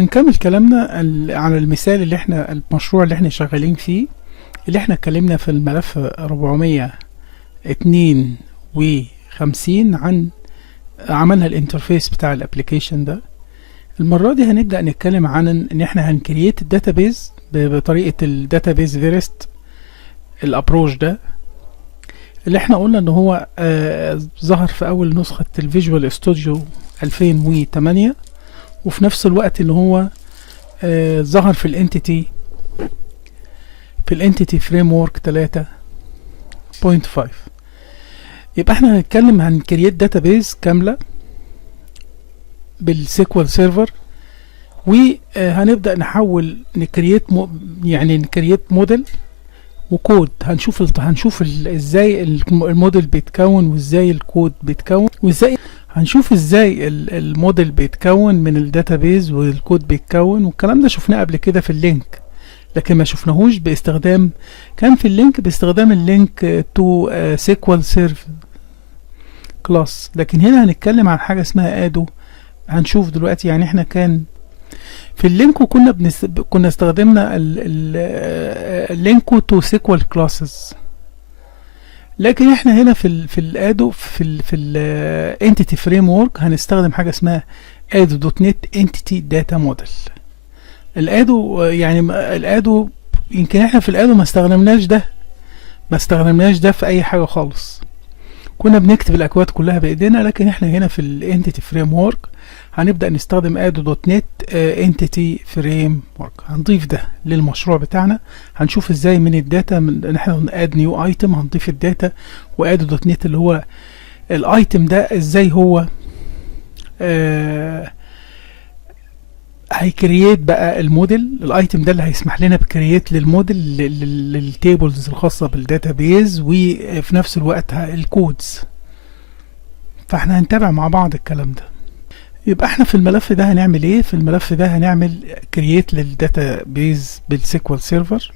هنكمل كلامنا على المثال اللي احنا المشروع اللي احنا شغالين فيه، اللي احنا اتكلمنا في الملف 452 عن عملنا الانترفيس بتاع الابليكيشن ده. المرة دي هنبدأ نتكلم عن ان احنا هنكرييت الداتابيز بطريقة الداتابيز فيرست الابروش ده، اللي احنا قلنا ان هو ظهر في اول نسخة الفيجوال ستوديو 2008، وفي نفس الوقت اللي هو ظهر في الانتيتي فريم ورك 3.5. يبقى احنا هنتكلم عن كرييت داتابيز كاملة بالسيكوال سيرفر، وهنبدأ نحول نكرييت موديل وكود. هنشوف ازاي الموديل بيتكون، وازاي الكود بيتكون، وازاي هنشوف ازاي الموديل بيتكون من الداتابيز والكود بيتكون. والكلام ده شفناه قبل كده في اللينك، لكن ما شفناهوش باستخدام، كان في اللينك باستخدام اللينك تو سيكوال سيرف كلاس، لكن هنا هنتكلم عن حاجة اسمها ادو. هنشوف دلوقتي يعني احنا كان في اللينك كنا استخدمنا اللينكو تو سيكوال كلاسز، لكن احنا هنا في الادو في الانتيتي فريم ورك هنستخدم حاجه اسمها ادو دوت نت انتيتي داتا موديل. الادو يعني الادو يمكن احنا في الادو ما استخدمناش ده في اي حاجه خالص، كنا بنكتب الاكواد كلها بايدينا. لكن احنا هنا في الانتيتي فريم ورك هنبدأ نستخدم ادو دوت نت انتيتي فريم ورك. هنضيف ده للمشروع بتاعنا. هنشوف ازاي من الداتا، من احنا اد نيو ايتم هنضيف الداتا، وادو دوت نت اللي هو الايتم ده ازاي هو هيكرييت بقى الموديل. الايتم ده اللي هيسمح لنا بكرييت للموديل للتيبلز الخاصة بالداتابيز، وفي نفس الوقت الكودز. فاحنا هنتابع مع بعض الكلام ده. يبقى احنا في الملف ده هنعمل ايه؟ في الملف ده هنعمل كرييت للداتابيز بالسيكوال سيرفر،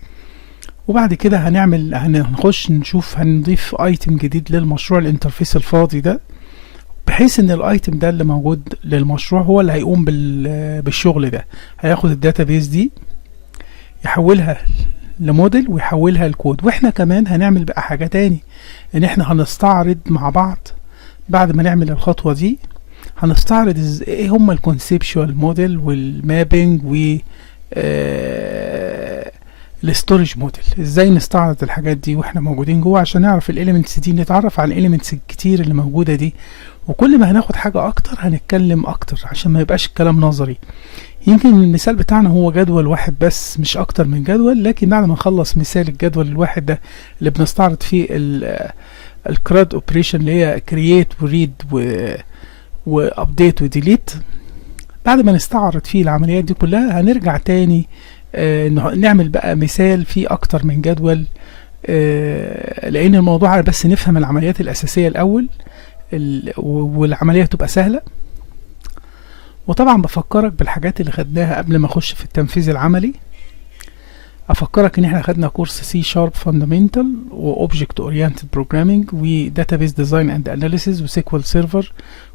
وبعد كده هنخش نشوف هنضيف ايتم جديد للمشروع، الانترفيس الفاضي ده، بحيث ان الايتم ده اللي موجود للمشروع هو اللي هيقوم بالشغل ده. هياخد الداتابيز دي يحولها لموديل ويحولها لكود. واحنا كمان هنعمل بقى حاجة تاني، ان احنا هنستعرض مع بعض بعد ما نعمل الخطوة دي، هنستعرض ايه هما الكونسبشوال موديل والمابينج و الستورج موديل. ازاي نستعرض الحاجات دي واحنا موجودين جوه، عشان نعرف الاليمنتس دي، نتعرف على الاليمنتس الكتير اللي موجوده دي. وكل ما هناخد حاجه اكتر هنتكلم اكتر، عشان ما يبقاش الكلام نظري. يمكن المثال بتاعنا هو جدول واحد بس، مش اكتر من جدول، لكن بعد ما نخلص مثال الجدول الواحد ده اللي بنستعرض فيه الكراد اوبريشن، اللي هي كرييت وريد وابديت وديليت، بعد ما نستعرض فيه العمليات دي كلها هنرجع تاني نعمل بقى مثال فيه اكتر من جدول، لان الموضوع بس نفهم العمليات الاساسية الاول، والعملية تبقى سهلة. وطبعا بفكرك بالحاجات اللي خدناها قبل ما اخش في التنفيذ العملي. افكرك ان احنا خدنا كورس سي شارب فاندامنتال واوبجكت اورينتد بروجرامينج وداتابيز ديزاين اند اناليسيز وسيكوال سيرفر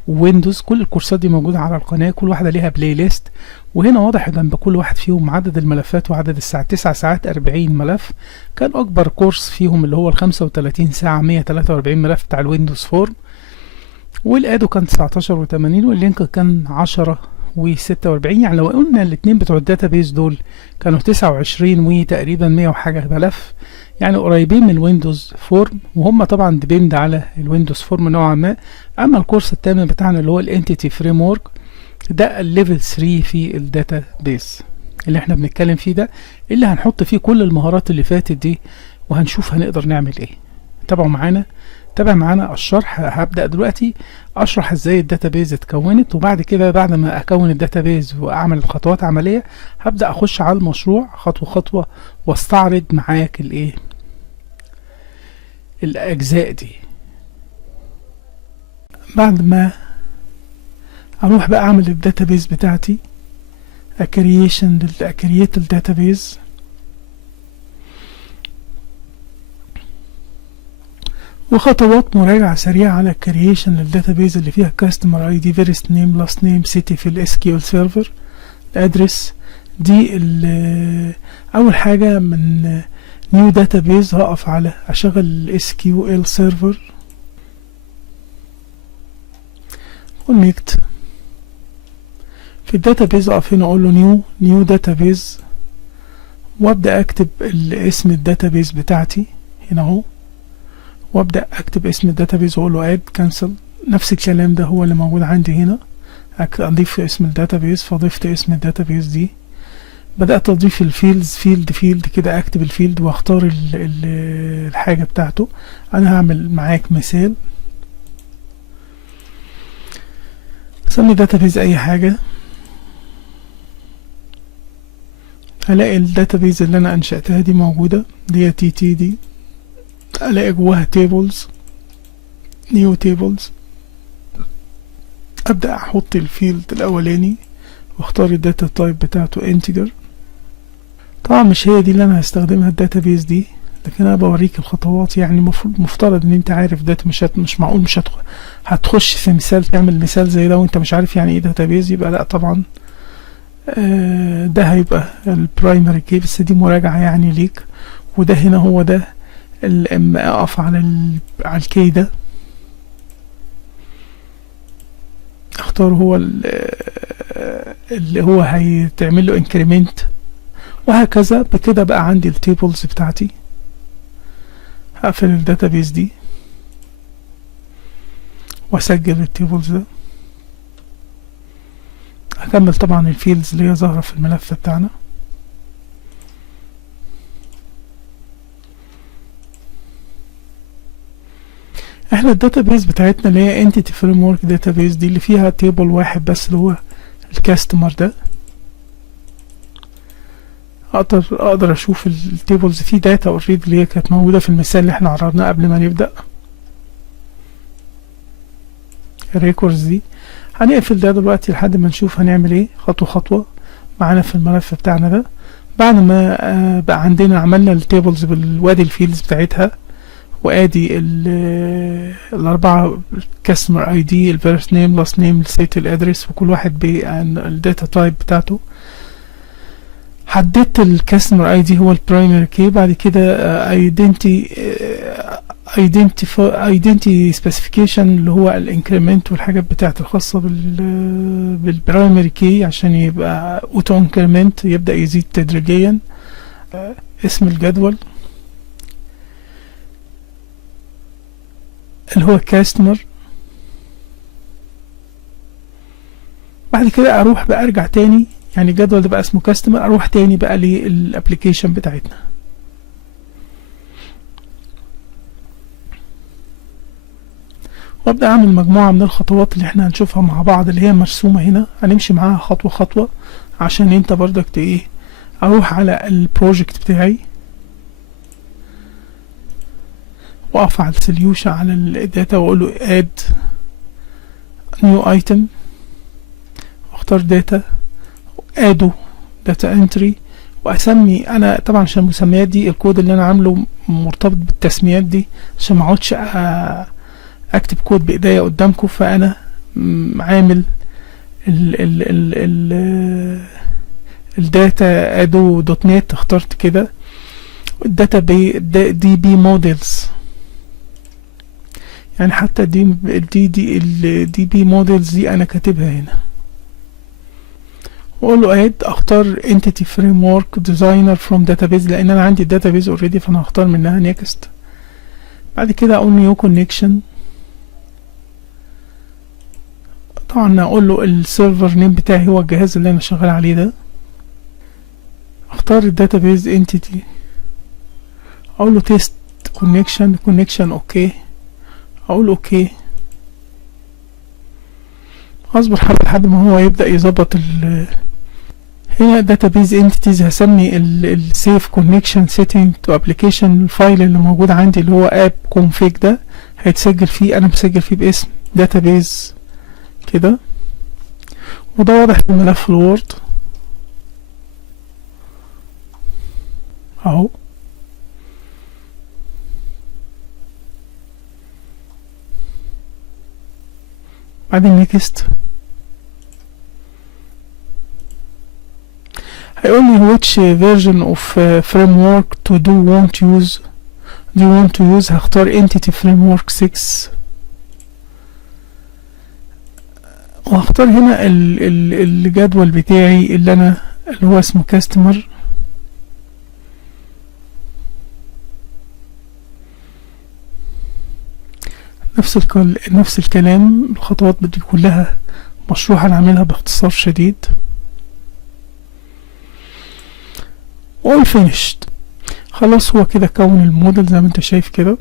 وويندوز. كل الكورسات دي موجوده على القناه، كل واحده ليها بلاي ليست، وهنا واضح جنب كل واحد فيهم عدد الملفات وعدد الساعات. 9 ساعات 40 ملف. كان اكبر كورس فيهم اللي هو ال 35 ساعه 143 ملف بتاع الويندوز فورم، والادو كان 19 و80، واللينك كان 10 و46. يعني لو قلنا الاثنين بتوع الداتابيز دول كانوا 29 وتقريبا 100 وحاجه ملف، يعني قريبين من الويندوز فورم، وهم طبعا ديبند على الويندوز فورم نوعا ما. اما الكورس الثامن بتاعنا اللي هو الانتيتي فريم ورك، ده الليفل 3 في الداتابيز اللي احنا بنتكلم فيه، ده اللي هنحط فيه كل المهارات اللي فاتت دي، وهنشوف هنقدر نعمل ايه. تابع معانا الشرح. هبدأ دلوقتي اشرح ازاي الداتابيز اتكونت، وبعد كده بعد ما اكون الداتابيز واعمل خطوات عملية، هبدأ اخش على المشروع خطوة خطوة واستعرض معاك الايه الاجزاء دي. بعد ما اروح بقى اعمل الداتابيز بتاعتي، اكريت الداتابيز، وخطوات مراجعة سريعة على الكرييشن للداتابيز اللي فيها كاستمر اي دي فيرست نيم لاست نيم سيتي في الاس كيو ال سيرفر. الادرس دي اول حاجة من نيو داتابيز هقف على اشغل ال SQL سيرفر كونكت. في الداتابيز اقف هنا اقول له نيو داتابيز، وابدا اكتب اسم الداتابيز بتاعتي هنا اهو، وابدا اكتب اسم الداتابيز واقول له اد كانسل. نفس الكلام ده هو اللي موجود عندي هنا، اضيف اسم الداتابيز، فضفت اسم الداتابيز دي. بدات اضيف الفيلدز، فيلد كده، اكتب الفيلد واختار الحاجه بتاعته. انا هعمل معاك مثال، سمي داتابيز اي حاجه، هلاقي الداتابيز اللي انا انشأتها دي موجودة، اللي هي TT دي. الاقي جواها tables، new tables. ابدأ احط الفيلد الاولاني واختار الداتا تايب بتاعته integer. طبعا مش هي دي اللي انا هستخدمها الداتابيز دي، لكن انا بوريك الخطوات. يعني مفترض ان انت عارف داتا، مش معقول مش هتخش في مثال تعمل مثال زي ده وانت مش عارف يعني ايه داتابيز. يبقى لا طبعا ده هيبقى البرايمري كي، بس دي مراجعة يعني ليك. وده هنا هو ده اما اقف على الكي ده اختار هو اللي هو هيتعمل له انكريمنت، وهكذا. بكده بقى عندي التيبلز بتاعتي. هقفل الداتابيز دي واسجل التيبلز ده. هكمل طبعا الفيلدز اللي هي ظاهرة في الملف بتاعنا. احنا الداتابيز بتاعتنا اللي هي entity framework database دي اللي فيها تيبل واحد بس اللي هو الكاستمر ده. اقدر اشوف التيبلز في داتا اوريدي اللي هي كانت موجودة في المثال اللي احنا عرضناه قبل ما نبدأ. الريكوردز دي هنقفل ده دلوقتي لحد ما نشوف هنعمل ايه خطوة خطوة معانا في الملف بتاعنا ده. بعد ما بقى عندنا عملنا التيبلز بالوادي الفيلدز بتاعتها، وادي الاربعة كاستمر اي دي، الفيرست نيم، لاست نيم، السيت، الادرس، وكل واحد بالداتا تايب بتاعته. حددت الكاستمر اي دي هو البرايمري كي. بعد كده ايدنتي سبيسيفيكيشن اللي هو الانكريمنت والحاجات بتاعت الخاصة بالبرايمري كي عشان يبقى اوتو انكريمنت، يبدأ يزيد تدريجيا. اسم الجدول اللي هو كاستمر. بعد كده اروح بقى ارجع تاني، يعني الجدول ده بقى اسمه كاستمر، اروح تاني بقى للابليكيشن بتاعتنا. وابدا اعمل مجموعة من الخطوات اللي احنا هنشوفها مع بعض اللي هي مرسومة هنا، هنمشي معاها خطوة خطوة عشان انت برضك ايه. اروح على البروجكت بتاعي واقف على السوليوشن على الداتا واقول له اد نيو ايتم، واختار داتا، ادو داتا انتري، واسمي. انا طبعا عشان المسميات دي الكود اللي انا عامله مرتبط بالتسميات دي عشان ما اقعدش اكتب كود بايديا قدامكم. فانا عامل الداتا ادو دوت نت، اخترت كده الداتا دي بي موديلز، يعني حتى الدي بي موديلز دي انا كاتبها هنا. واقول له اد، اختار entity framework designer from database لان انا عندي database اوريدي، فانا هختار منها next. بعد كده اقول new connection. طبعا اقول له السيرفر نيم بتاعي هو الجهاز اللي انا شغال عليه ده. اختار الداتابيز entity، اقول له test connection اوكي، اقول اوكي. اصبر حبة لحد ما هو يبدأ يظبط هنا database entities. هسمي السيف كونكشن سيتنج تو ابلكيشن. الفايل اللي موجود عندي اللي هو app config ده هيتسجل فيه، انا مسجل فيه باسم database كده، وده واضح في ملف الوورد اهو. بعدين نيكست. هيقول لي which version of framework do you want to use. هختار entity framework 6 وهختار هنا الجدول بتاعي اللي هو اسمه customer. نفس الكلام، الخطوات دي كلها مشروع هنعملها باختصار شديد. all finished. خلاص هو كده كون الموديل زي ما انت شايف كده.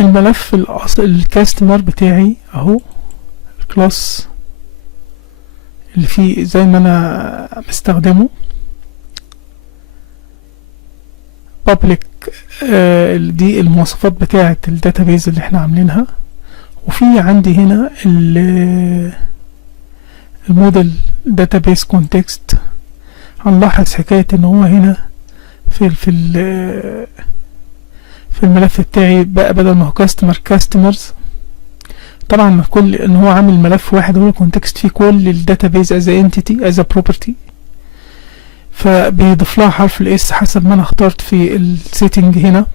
الملف الكاستمر بتاعي اهو، الكلاس اللي فيه زي ما انا مستخدمه public. دي المواصفات بتاعة الداتابيز اللي احنا عاملينها. وفي عندي هنا الموديل داتابيز كونتكست. هنلاحظ حكاية ان هو هنا في الملف بتاعي بقى بدل ما هو كاستمرز، طبعا كل ان هو عامل ملف واحد هو الكونتكست فيه كل الداتابيز از انتيتي از بروبرتي، فبيضيف لها حرف الاس حسب ما انا اخترت في السيتنج هنا،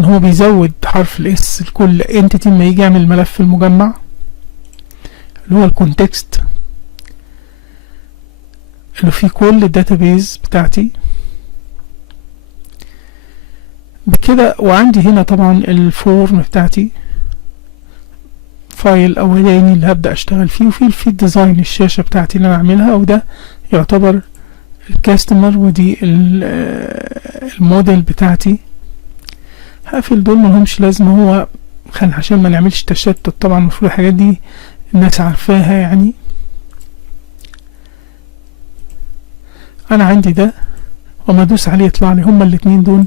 ان هو بيزود حرف الاس لكل انتيتي ما يجي يعمل الملف المجمع اللي هو الكونتكست اللي فيه كل الداتابيز بتاعتي بكده. وعندي هنا طبعا الفورم بتاعتي فايل اولاني اللي هبدأ اشتغل فيه، وفي الديزاين الشاشة بتاعتي اللي انا اعملها، وده يعتبر الكاستمر، ودي الموديل بتاعتي. هقفل دول ملهمش لازمة، هو عشان ما نعملش تشتت. طبعا المفروض الحاجات دي الناس عارفاها يعني. انا عندي ده وما ادوس عليه يطلع لي هما الاتنين دول،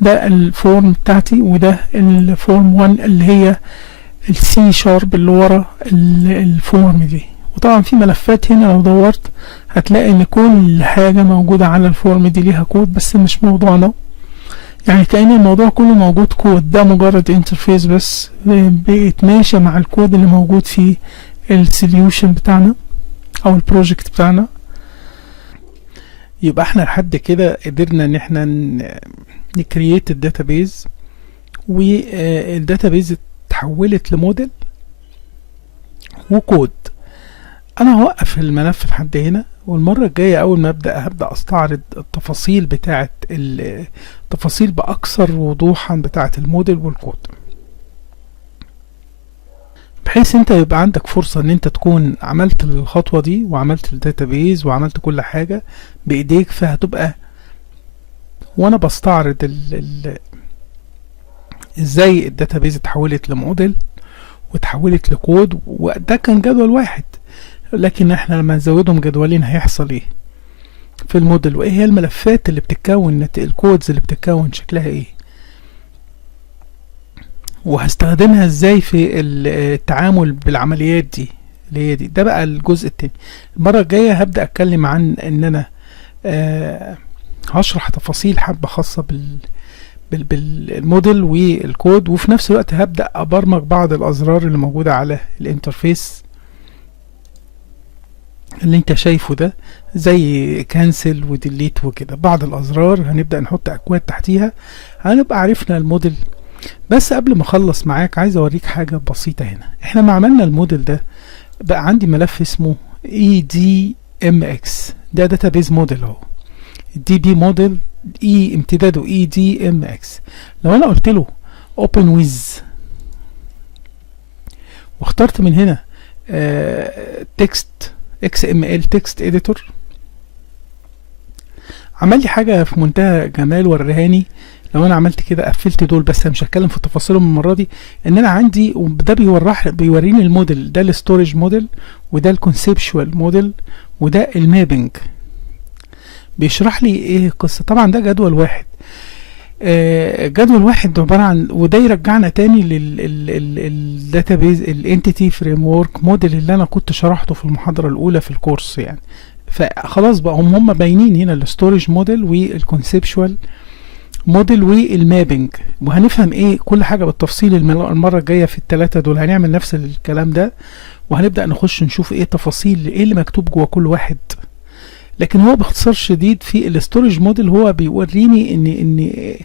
ده الفورم بتاعتي وده الفورم 1 اللي هي السي شارب اللي ورا الفورم دي. وطبعا في ملفات هنا لو دورت هتلاقي ان كل حاجة موجودة على الفورم دي ليها كود، بس مش موضوعنا يعني، كأن الموضوع كله موجود كود، ده مجرد انترفيس بس بيتماشى مع الكود اللي موجود في السوليوشن بتاعنا او البروجكت بتاعنا. يبقى احنا لحد كده قدرنا ان احنا نكرييت الداتابيز، والداتابيز اتحولت لموديل وكود. انا هوقف الملف لحد هنا، والمرة الجاية اول ما هبدأ استعرض التفاصيل بتاعة التفاصيل باكثر وضوحا بتاعة الموديل والكود، بحيث انت يبقى عندك فرصة ان انت تكون عملت الخطوة دي وعملت الداتابيز وعملت كل حاجة بايديك. فهتبقى وانا بستعرض ازاي الداتابيز اتحولت لموديل واتحولت لكود، وده كان جدول واحد، لكن احنا لما نزودهم جدولين هيحصل ايه في الموديل، وايه هي الملفات اللي بتتكون، الكودز اللي بتتكون شكلها ايه، وهستخدمها ازاي في التعامل بالعمليات دي اللي هي دي. ده بقى الجزء التاني. المرة الجاية هبدأ اتكلم عن ان انا هشرح تفاصيل حبة خاصة بالموديل والكود، وفي نفس الوقت هبدأ ابرمج بعض الازرار اللي موجودة على الانترفيس اللي انت شايفه ده، زي كانسل وديليت وكده. بعض الازرار هنبدأ نحط اكواد تحتيها، هنبقى عرفنا الموديل. بس قبل ما اخلص معاك عايز اوريك حاجة بسيطة هنا. احنا ما عملنا الموديل ده بقى عندي ملف اسمه EDMX، ده داتابيز موديل اهو، الدي بي موديل اي امتداده EDMX. لو انا قلت له open with واخترت من هنا text XML text editor، عمل لي حاجة في منتهى جمال ورهاني. لو انا عملت كده قفلت دول، بس مش هتكلم في تفاصيلهم المره دي، ان انا عندي ده بيوريني الموديل ده، الستورج موديل، وده الكونسبشوال موديل، وده المابنج. بيشرح لي ايه القصه. طبعا ده جدول واحد، جدول واحد عباره عن، وده يرجعنا تاني للداتابيز الانتيتي فريم ورك موديل اللي انا كنت شرحته في المحاضره الاولى في الكورس يعني. فخلاص بقى هم باينين هنا الستورج موديل والكونسبشوال موديل والمابنج، وهنفهم ايه كل حاجة بالتفصيل المرة الجاية في التلاتة دول. هنعمل نفس الكلام ده، وهنبدأ نخش نشوف ايه تفاصيل ايه اللي مكتوب جوه كل واحد. لكن هو باختصار شديد في الاستورج موديل هو بيوريني ان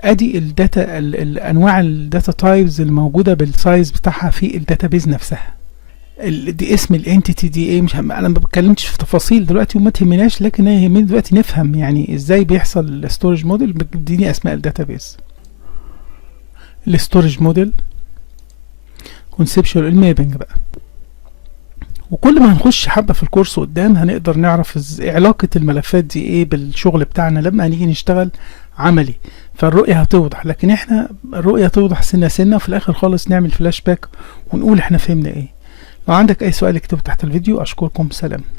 ادي الداتا الانواع الداتا تايبز الموجودة بالسايز بتاعها في الداتابيز نفسها. دي اسم الانتيتي دي ايه، مش انا ما بتكلمش في تفاصيل دلوقتي وما تهمناش، لكن هي يهمني دلوقتي نفهم يعني ازاي بيحصل الستورج موديل. بتديني اسماء الداتابيز. الستورج موديل، كونسبشوال، المابنج بقى. وكل ما هنخش حبة في الكورس قدام هنقدر نعرف علاقة الملفات دي ايه بالشغل بتاعنا لما هنيجي نشتغل عملي. فالرؤية هتوضح، لكن احنا الرؤية توضح سنة سنة، وفي الاخر خالص نعمل فلاش باك ونقول احنا فهمنا ايه. لو عندك اي سؤال اكتبه تحت الفيديو. اشكركم، سلام.